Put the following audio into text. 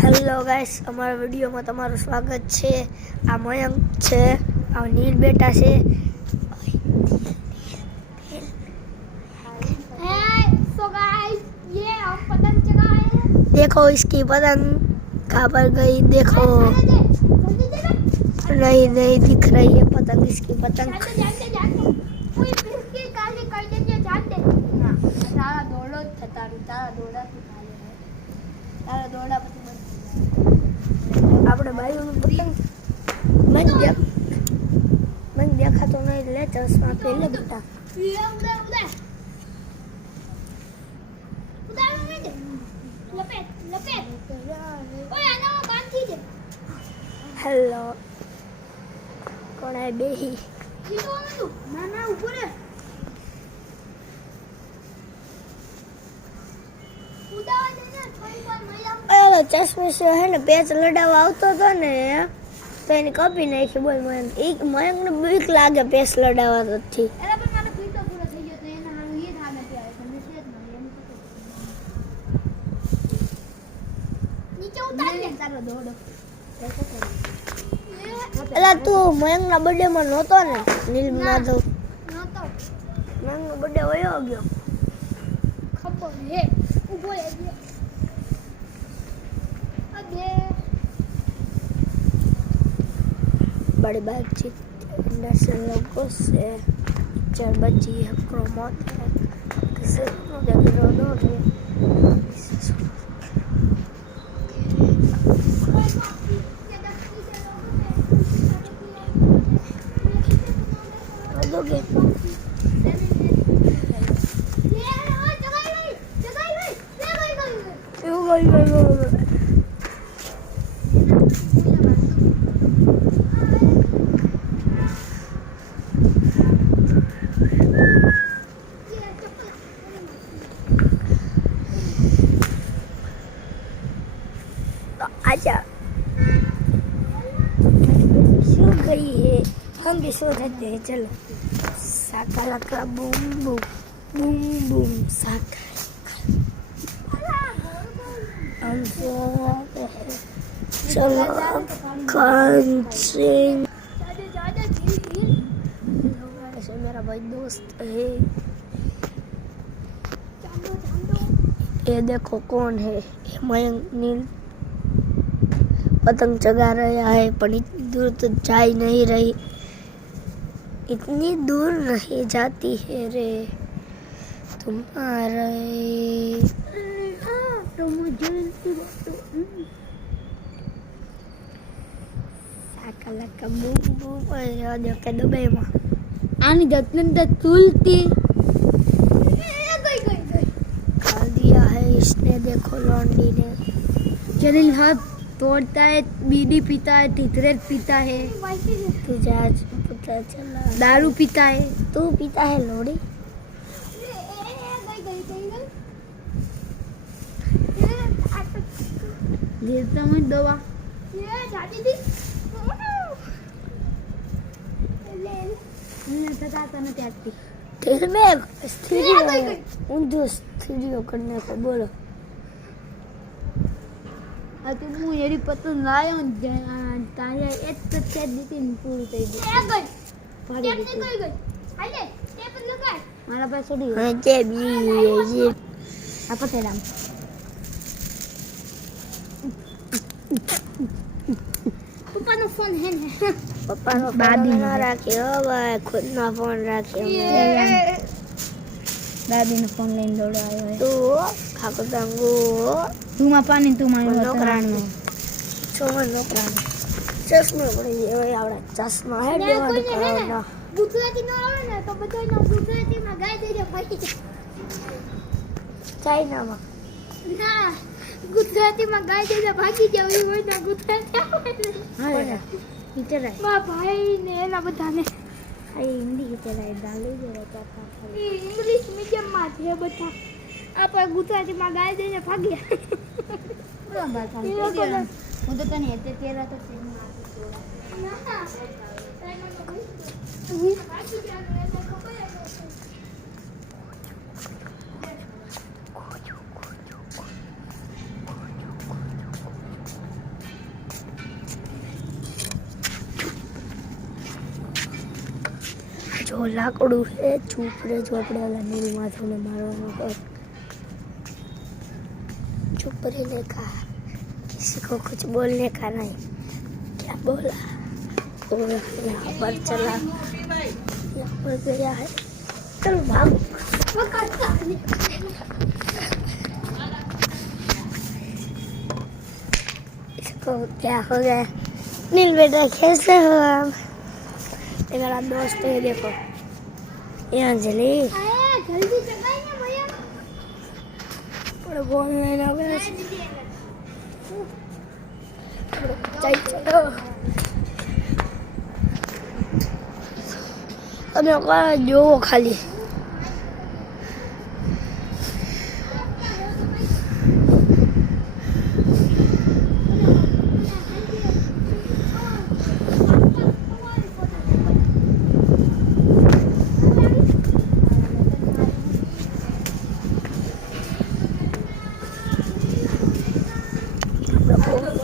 Hello guys, અમારા વિડીયોમાં તમારું સ્વાગત છે. આ મયંક છે, આ નીલ બેટા છે. So guys, ये हम पतंग चगाए हैं। देखो इसकी पतंग कहाँ पर गई, देखो नहीं नहीं दिख रही है पतंग, इसकी पतंग। जानते कोई बिस्किट काली कर देते जानते ना तारा दौड़ो तारा दौड़ा तारा दौड़ा આપણે બાઈઓનું પતંગ મને દેખાતો નહીં, લે ચશ્મા પહેલે બેટા. હેલો કોણ હે બેહી ના ઉપર ઓલો ચશ્મા છે હે ને પેચ લડાવવા આવતો હતો ને તો એને કાપી નાખી. બોલ મયંકને બીક લાગે પેચ લડાવવાથી. એલા તું મયંકના બર્થડેમાં નહોતો ને? નીલ માધવ મયંકનો બર્થડે વયો ગયો. ખબર હે ઉભો રહે बड़ी बातचीत इंडस्ट्रियल लोगों से पिक्चर बची है प्रोमोट है किसी को देख लो रे दोगे आजा सो गई है, हम भी सो जाते हैं. चलो साकालाका बूम बूम बूम बूम साकालाका हम सो जाते हैं. चलो कांचिंग ऐसे मेरा भाई दोस्त है. ये देखो कौन है, ये मयंक नील पतंग चगा रहा है, पर इतनी दूर तो जा ही नहीं रही, इतनी दूर नहीं जाती है रे तुम्हारे के दुबई में आनी जतन चुलती खा दिया है इसने. देखो लौंडी ने जलील हाथ तोड़ता है, बीड़ी पीता है, सिगरेट पीता है, तुझे आज पता चला. दारू पीता है. तू पीता है लोड़ी? गिरता मत दवा दिल में स्थिरियो ऊंधो स्थिरियो करने को बोलो. હું એરી પતંગ લાયો તારે એક તો છે દીતી પૂરું થઈ ગયું. મારા પાસે છોડી हाँ जे भी ये આ પતેરામ પપ્પાનો ફોન હે ને पप्पा नो दादी फोन ना राख्यो भाई, खुद ना फोन राख्यो. દાદીનો ફોન લઈને દોડો આવ્યો હે. तू खाको दंगू તું માં પાણી તું માં नौकरानी छोमन नौकरानी चश्मा पड़ी है आवड़ा चश्मा है डेढ़ करोड़ ગુજરાતી નો આવડે ને તો બધાનો ગુજરાતીમાં ગાઈ દેજો ભાઈ. चाइना में ના ગુજરાતીમાં ગાઈ દેજો ભાગી જાવ એ હોય તો ગુજરાતી આવડે. हाँ ટીચર મા ભાઈ ને એના બધાને ये हिंदी की तरह डाली जो रहता था. ઇંગ્લિશ મીડિયમમાં છે બધા. આપણે ગુજરાતીમાં ગાઈ દઈને ભાગ્યા. હું તો તને એટલે તેરા તો જો લાકડું છે ચૂપ રે જો આપણે ઓલા નીલ માથુને મારવાનું હોય चुप रहने का किसी को कुछ बोलने का नहीं क्या बोला और यहाँ पर चला यहाँ पर गया है चलो भाग वो करता नहीं। इसको क्या हो गया नील बेटा कैसे हो आप ये मेरा दोस्त है देखो ये अंजलि अरे जल्दी चलाइए भैया। पर बोलने ना बस चल चलो अब मैं जो खाली